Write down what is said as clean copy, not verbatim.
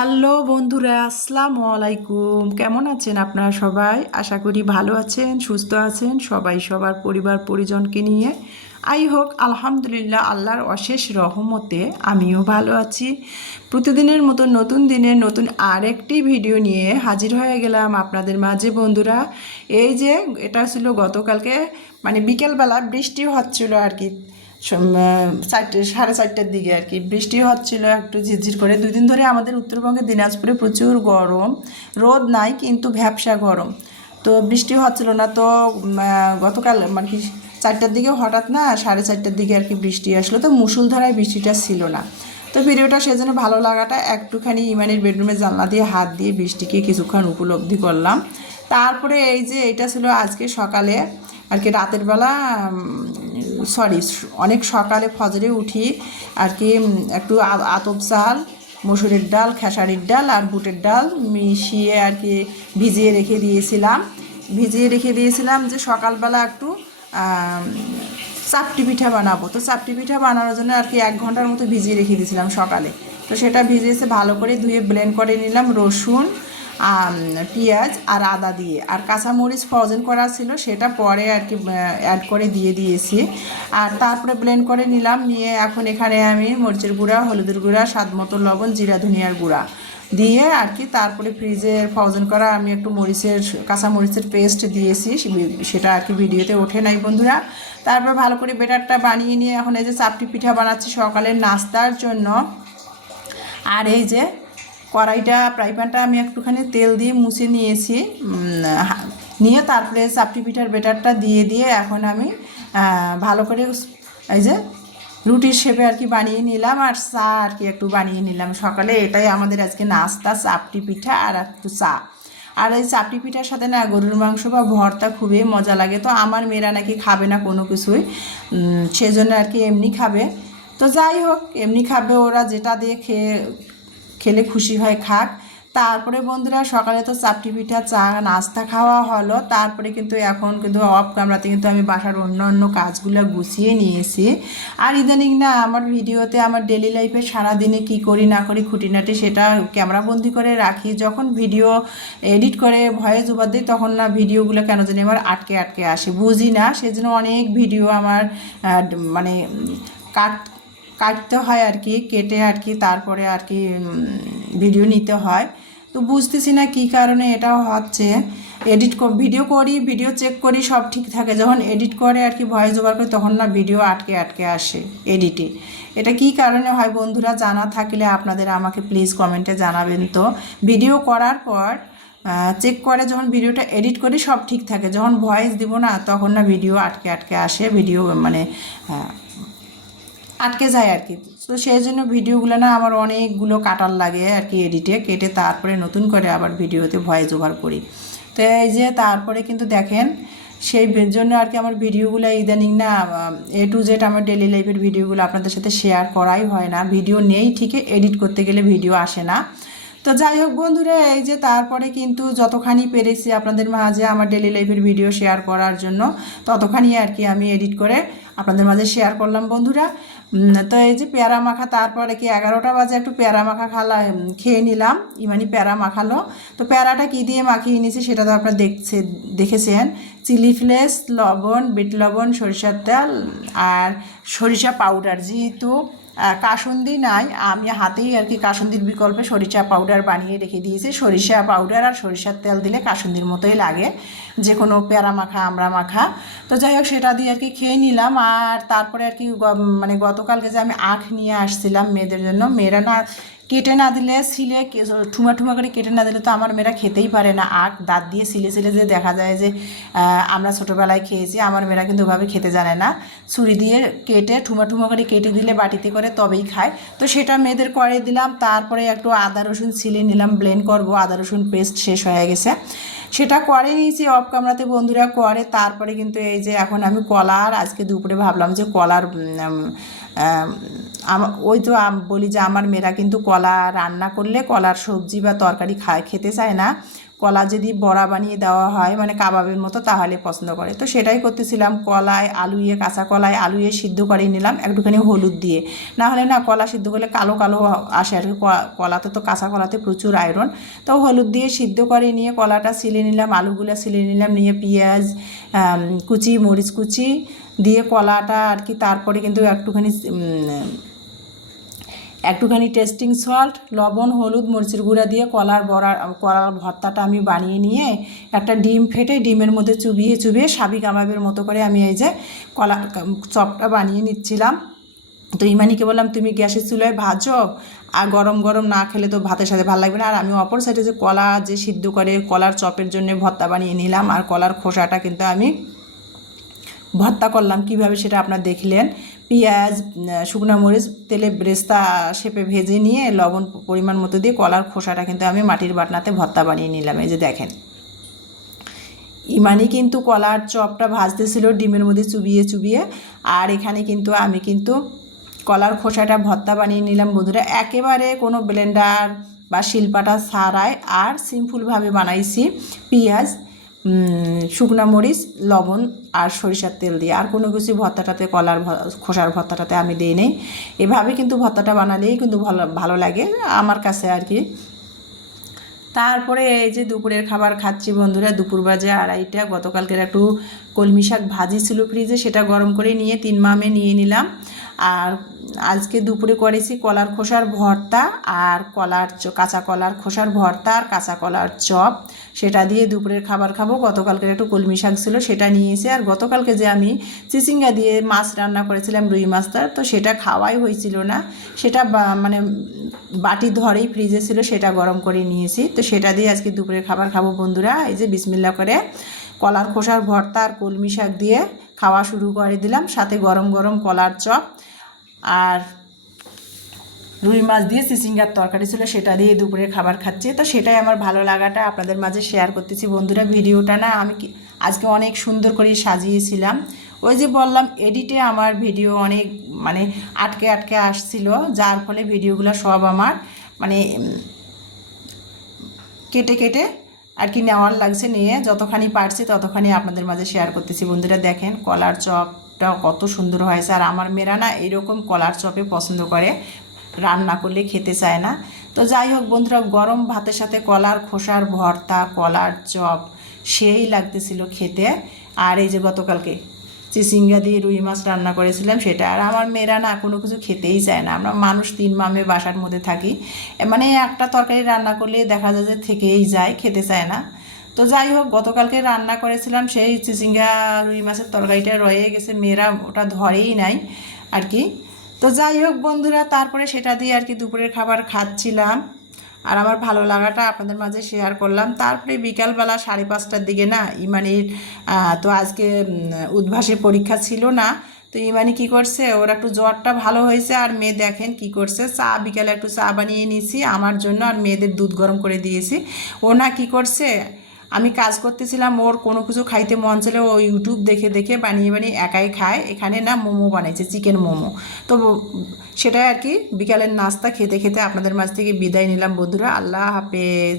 Hello বন্ধুরা, আসসালামু আলাইকুম। কেমন আছেন আপনারা সবাই? আশা করি ভালো আছেন, সুস্থ আছেন সবাই, সবার পরিবার পরিজনকে নিয়ে। আই হোক আলহামদুলিল্লাহ, আল্লাহর অশেষ রহমতে আমিও ভালো আছি। প্রতিদিনের মতো নতুন দিনের নতুন আরেকটি ভিডিও নিয়ে হাজির হয়ে গেলাম আপনাদের মাঝে বন্ধুরা। এই যে এটা ছিল গতকালকে, মানে বিকেলবেলা বৃষ্টি হচ্ছিল আর কি, 4:30 দিকে আর কি বৃষ্টি হচ্ছিল একটু ঝিরঝির করে। 2 দিন ধরে আমাদের উত্তরবঙ্গে দিনাজপুরে প্রচুর গরম, রোদ নাই কিন্তু ভ্যাপসা গরম। তো বৃষ্টি হচ্ছিল না, তো গতকাল মানে কি 4টার দিকে হঠাৎ না 4:30টার দিকে আর কি বৃষ্টি আসলো, তো মুষলধারায় বৃষ্টিটা ছিল না। তো ভিডিওটা সেজন্য ভালো লাগাটা একটুখানি ইমানের বেডরুমে জানলা দিয়ে হাত দিয়ে বৃষ্টিকে কিছুক্ষণ উপলব্ধি করলাম। তারপরে এই যে এটা ছিল আজকে সকালে আর কি, রাতের বেলা, সরি অনেক সকালে ফজরে উঠি আর কি, একটু আতপ চাল, মসুরের ডাল, খেসারির ডাল আর বুটের ডাল মিশিয়ে আর কি ভিজিয়ে রেখে দিয়েছিলাম যে সকালবেলা একটু চাপটি পিঠা বানাবো। তো চাপটি পিঠা বানানোর জন্য আর কি 1 ঘন্টার মতো ভিজিয়ে রেখে দিয়েছিলাম সকালে। তো সেটা ভিজিয়েছে ভালো করে ধুয়ে ব্লেন্ড করে নিলাম, রসুন, পেঁয়াজ আর আদা দিয়ে, আর কাঁচামরিচ ফ্রোজেন করা ছিল সেটা পরে আর কি অ্যাড করে দিয়েছি। আর তারপরে ব্লেন্ড করে নিলাম, নিয়ে এখন এখানে আমি মরিচের গুঁড়া, হলুদের গুঁড়া, স্বাদ মতো লবণ, জিরা ধনিয়ার গুঁড়া দিয়ে আর কি তারপরে ফ্রিজে ফ্রোজেন করা আমি একটু কাঁচামরিচের পেস্ট দিয়েছি, সেটা আর কি ভিডিওতে ওঠে নাই বন্ধুরা। তারপর ভালো করে বেটারটা বানিয়ে নিয়ে এখন এই যে চাপটি পিঠা বানাচ্ছি সকালের নাস্তার জন্য। আর এই যে কড়াইটা, ফ্রাই প্যানটা আমি একটুখানি তেল দিয়ে মুছে নিয়েছি, নিয়ে তারপরে চাপটি পিঠার বেটারটা দিয়ে এখন আমি ভালো করে এই যে রুটির শেপে আর কি বানিয়ে নিলাম, আর চা আর কি একটু বানিয়ে নিলাম সকালে। এটাই আমাদের আজকে নাস্তা, চাপটি পিঠা আর একটু চা। আর এই চাপটি পিঠার সাথে না গরুর মাংস বা ভর্তা খুবই মজা লাগে। তো আমার মেয়েরা নাকি খাবে না কোনো কিছুই, সেজন্য আর কি এমনি খাবে। তো যাই হোক, এমনি খাবে, ওরা যেটা দিয়ে খেলে খুশি হয় খাক। তারপরে বন্ধুরা সকালে তো চাপটি পিঠা চা নাস্তা খাওয়া হলো। তারপরে কিন্তু এখন কিন্তু অফ ক্যামেরাতে কিন্তু আমি বাসার অন্য কাজগুলো গুছিয়ে নিয়েছি। আর ইদানিং না আমার ভিডিওতে আমার ডেলি লাইফে সারাদিনে কি করি না করি খুঁটিনাটি সেটা ক্যামেরাবন্দি করে রাখি। যখন ভিডিও এডিট করে ভয়েস ওভার দিই তখন না ভিডিওগুলো কেন জানি আমার আটকে আটকে আসে, বুঝি না। সেজন্য অনেক ভিডিও আমার মানে কাটতে হয় আর কি, কেটে আর কি তারপরে আর কি ভিডিও নিতে হয়। তো বুঝতেছি না কী কারণে এটা হচ্ছে। ভিডিও করি, ভিডিও চেক করি, সব ঠিক থাকে, যখন এডিট করে আর কি ভয়েস ওভার করি তখন না ভিডিও আটকে আটকে আসে এডিটে। এটা কী কারণে হয় বন্ধুরা, জানা থাকলে আপনাদের আমাকে প্লিজ কমেন্টে জানাবেন। তো ভিডিও করার পর চেক করে যখন ভিডিওটা এডিট করি সব ঠিক থাকে, যখন ভয়েস দিব না তখন না ভিডিও আটকে আটকে আসে, ভিডিও মানে আটকে যায় আর কি। তো সেই জন্য ভিডিওগুলো না আমার অনেকগুলো কাটার লাগে আর কি, কেটে তারপরে নতুন করে আবার ভিডিওতে ভয়েস ওভার করি। তো এই যে তারপরে কিন্তু দেখেন সেই জন্য আর কি আমার ভিডিওগুলো ইদানিং না A to Z আমার ডেলি লাইফের ভিডিওগুলো আপনাদের সাথে শেয়ার করাই হয় না। ভিডিও নেই ঠিকই, এডিট করতে গেলে ভিডিও আসে না। তো যাই হোক বন্ধুরা, এই যে তারপরে কিন্তু যতখানি পেরেছি আপনাদের মাঝে আমার ডেলি লাইফের ভিডিও শেয়ার করার জন্য ততখানি আর কি আমি এডিট করে আপনাদের মাঝে শেয়ার করলাম বন্ধুরা। তো এই যে পেয়ারা মাখা, তারপরে কি 11টা বাজে একটু পেয়ারা মাখা খেয়ে নিলাম, ইমানি পেয়ারা মাখালো। তো পেয়ারাটা কী দিয়ে মাখিয়ে নিয়েছি সেটা তো আপনারা দেখেছেন, চিলি ফ্লেক্স, লবণ, বিট লবণ, সরিষার তেল আর সরিষা পাউডার। যেহেতু কাসুন্দি নাই, আমি হাতেই আর কি কাসুন্দির বিকল্পে সরিষা পাউডার বানিয়ে রেখে দিয়েছি। সরিষা পাউডার আর সরিষার তেল দিলে কাসুন্দির মতোই লাগে, যে কোনো পেয়ারা মাখা, আমড়া মাখা। তো যাই হোক সেটা দিয়ে আর কি খেয়ে নিলাম। আর তারপরে আর কি মানে গতকালকে যে আমি আখ নিয়ে আসছিলাম মেয়েদের জন্য, মেয়েরা না কেটে না দিলে, ছিলে ঠুমা ঠুমা করে কেটে না দিলে তো আমার মেয়েরা খেতেই পারে না আখ। দাঁত দিয়ে ছিলে যে দেখা যায় যে আমরা ছোটোবেলায় খেয়েছি, আমার মেয়েরা কিন্তু ওভাবে খেতে জানে না। ছুরি দিয়ে কেটে ঠুমা ঠুমা করে কেটে দিলে বাটিতে করে তবেই খায়। তো সেটা মেয়েদের করে দিলাম। তারপরে একটু আদা রসুন ছিলে নিলাম, ব্লেন্ড করবো, আদা রসুন পেস্ট শেষ হয়ে গেছে, সেটা করে নিয়েছি অফ ক্যামেরাতে বন্ধুরা করে। তারপরে কিন্তু এই যে এখন আমি কলার, আজকে দুপুরে ভাবলাম যে কলার ওই তো বলি যে আমার মেয়েরা কিন্তু কলা রান্না করলে কলার সবজি বা তরকারি খেতে চায় না, কলা যদি বড়া বানিয়ে দেওয়া হয় মানে কাবাবের মতো তাহলে পছন্দ করে। তো সেটাই করতেছিলাম, কলায় আলুয়ে কাঁচা কলায় আলুয়ে সিদ্ধ করে নিলাম একটুখানি হলুদ দিয়ে, না হলে না কলা সিদ্ধ করলে কালো কালো আসে আর কলাতে তো কাঁচা কলাতে প্রচুর আয়রন। তো হলুদ দিয়ে সিদ্ধ করে নিয়ে কলাটা ছিলে নিলাম, আলুগুলো ছিলে নিলাম, নিয়ে পেঁয়াজ কুচি মরিচ কুচি দিয়ে কলাটা আর কি, তারপরে কিন্তু একটুখানি টেস্টিং সল্ট, লবণ, হলুদ, মরিচের গুঁড়া দিয়ে কলার ভর্তাটা আমি বানিয়ে নিয়ে একটা ডিম ফেটে ডিমের মধ্যে চুবিয়ে চুবিয়ে সাবি কাবাবের মতো করে আমি এই যে কলা চপটা বানিয়ে নিচ্ছিলাম। তো ইমানিকে বললাম তুমি গ্যাসের চুলায় ভাজো, আর গরম গরম না খেলে তো ভাতের সাথে ভালো লাগবে না। আর আমি অপর সাইডে যে কলা যে সিদ্ধ করে কলার চপের জন্য ভর্তা বানিয়ে নিলাম, আর কলার খোসাটা কিন্তু আমি ভর্তা করলাম কিভাবে সেটা আপনারা দেখলেন। পেঁয়াজ শুকনো মরিচ তেলে ব্রেস্তা শেপে ভেজে নিয়ে লবণ পরিমাণ মতো দিয়ে কলার খোসাটা কিন্তু আমি মাটির বাটনাতে ভর্তা বানিয়ে নিলাম। এই যে দেখেন, ইমানি কিন্তু কলার চপটা ভাজতেছিল ডিমের মধ্যে চুবিয়ে চুবিয়ে, আর এখানে কিন্তু আমি কিন্তু কলার খোসাটা ভর্তা বানিয়ে নিলাম বন্ধুরা, একেবারে কোনো ব্লেন্ডার বা শিলপাটা ছাড়াই, আর সিম্পলভাবে বানাইছি পেঁয়াজ শুকনো মরিচ লবণ আর সরিষার তেল দিয়ে, আর কোনো কিছু ভর্তাটাতে কলার খোসার ভর্তাটাতে আমি দিই নেই। এভাবে কিন্তু ভর্তাটা বানালেই কিন্তু ভালো লাগে আমার কাছে আর কি। তারপরে এই যে দুপুরের খাবার খাচ্ছি বন্ধুরা, দুপুর বাজে 2:30। গতকালকের একটু কলমি শাক ভাজি ছিল ফ্রিজে, সেটা গরম করে নিয়ে 3 মামে নিয়ে নিলাম। আর আজকে দুপুরে করেছি কলার খোসার ভর্তা আর কাঁচা কলার খোসার ভর্তা আর কাঁচা কলার চপ, সেটা দিয়ে দুপুরের খাবার খাবো। গতকালকের একটু কলমি শাক ছিল সেটা নিয়েছি, আর গতকালকে যে আমি চিচিঙ্গা দিয়ে মাছ রান্না করেছিলাম রুই মাছটার, তো সেটা খাওয়াই হয়েছিল না, সেটা মানে বাটি ধরেই ফ্রিজে ছিল, সেটা গরম করে নিয়েছি। তো সেটা দিয়ে আজকে দুপুরের খাবার খাবো বন্ধুরা। এই যে বিসমিল্লা করে কলার খোসার ভর্তা আর কলমি শাক দিয়ে খাওয়া শুরু করে দিলাম, সাথে গরম গরম কলার চপ আর রুই মাছ দিয়ে চিচিঙ্গার তরকারি ছিল, সেটা দিয়ে দুপুরের খাবার খাচ্ছি। তো সেটাই আমার ভালো লাগাটা আপনাদের মাঝে শেয়ার করতেছি বন্ধুরা। ভিডিওটা না আমি আজকে অনেক সুন্দর করে সাজিয়েছিলাম, ওই যে বললাম এডিটে আমার ভিডিও অনেক মানে আটকে আটকে আসছিল, যার ফলে ভিডিওগুলো সব আমার মানে কেটে কেটে আর কি নেওয়ার লাগছে, নিয়ে যতখানি পারছি ততখানি আপনাদের মাঝে শেয়ার করতেছি বন্ধুরা। দেখেন কলার চপটা কত সুন্দর হয়েছে, আর আমার মেয়েরা না এরকম কলার চপে পছন্দ করে, রান্না করলে খেতে চায় না। তো যাই হোক বন্ধুরা, গরম ভাতের সাথে কলার খোসার ভর্তা কলার চপ সেই লাগতেছিল খেতে। আর এই যে গতকালকে চিচিঙ্গা দিয়ে রুই মাছ রান্না করেছিলাম সেটা, আর আমার মেয়েরা না কোনো কিছু খেতেই চায় না। আমরা মানুষ 3 মামে বাসার মধ্যে থাকি, মানে একটা তরকারি রান্না করলে দেখা যায় যে থেকেই যায়, খেতে চায় না। তো যাই হোক, গতকালকে রান্না করেছিলাম সেই চিচিঙ্গা রুই মাছের তরকারিটা রয়ে গেছে, মেয়েরা ওটা ধরেই নাই আর কি। তো যাই হোক বন্ধুরা, তারপরে সেটা দিয়ে আর কি দুপুরের খাবার খাচ্ছিলাম, আর আমার ভালো লাগাটা আপনাদের মাঝে শেয়ার করলাম। তারপরে বিকালবেলা 5:30টার দিকে না ইমানির তো আজকে উদ্ভাসের পরীক্ষা ছিল না, তো ইমানি কি করছে, ওর একটু জ্বরটা ভালো হয়েছে, আর মেয়ে দেখেন কি করছে, বিকালে একটু চা বানিয়ে নিয়েছি আমার জন্য, আর মেয়েদের দুধ গরম করে দিয়েছি। ও না কি করছে, আমি কাজ করতেছিলাম, ওর কোনো কিছু খাইতে মন চলে ও ইউটিউব দেখে দেখে বানিয়ে বানিয়ে একাই খায়। এখানে না মোমো বানাইছে, চিকেন মোমো। তো সেটাই আর কি বিকালের নাস্তা খেতে খেতে আপনাদের মাঝ থেকে বিদায় নিলাম বন্ধুরা। আল্লাহ হাফেজ।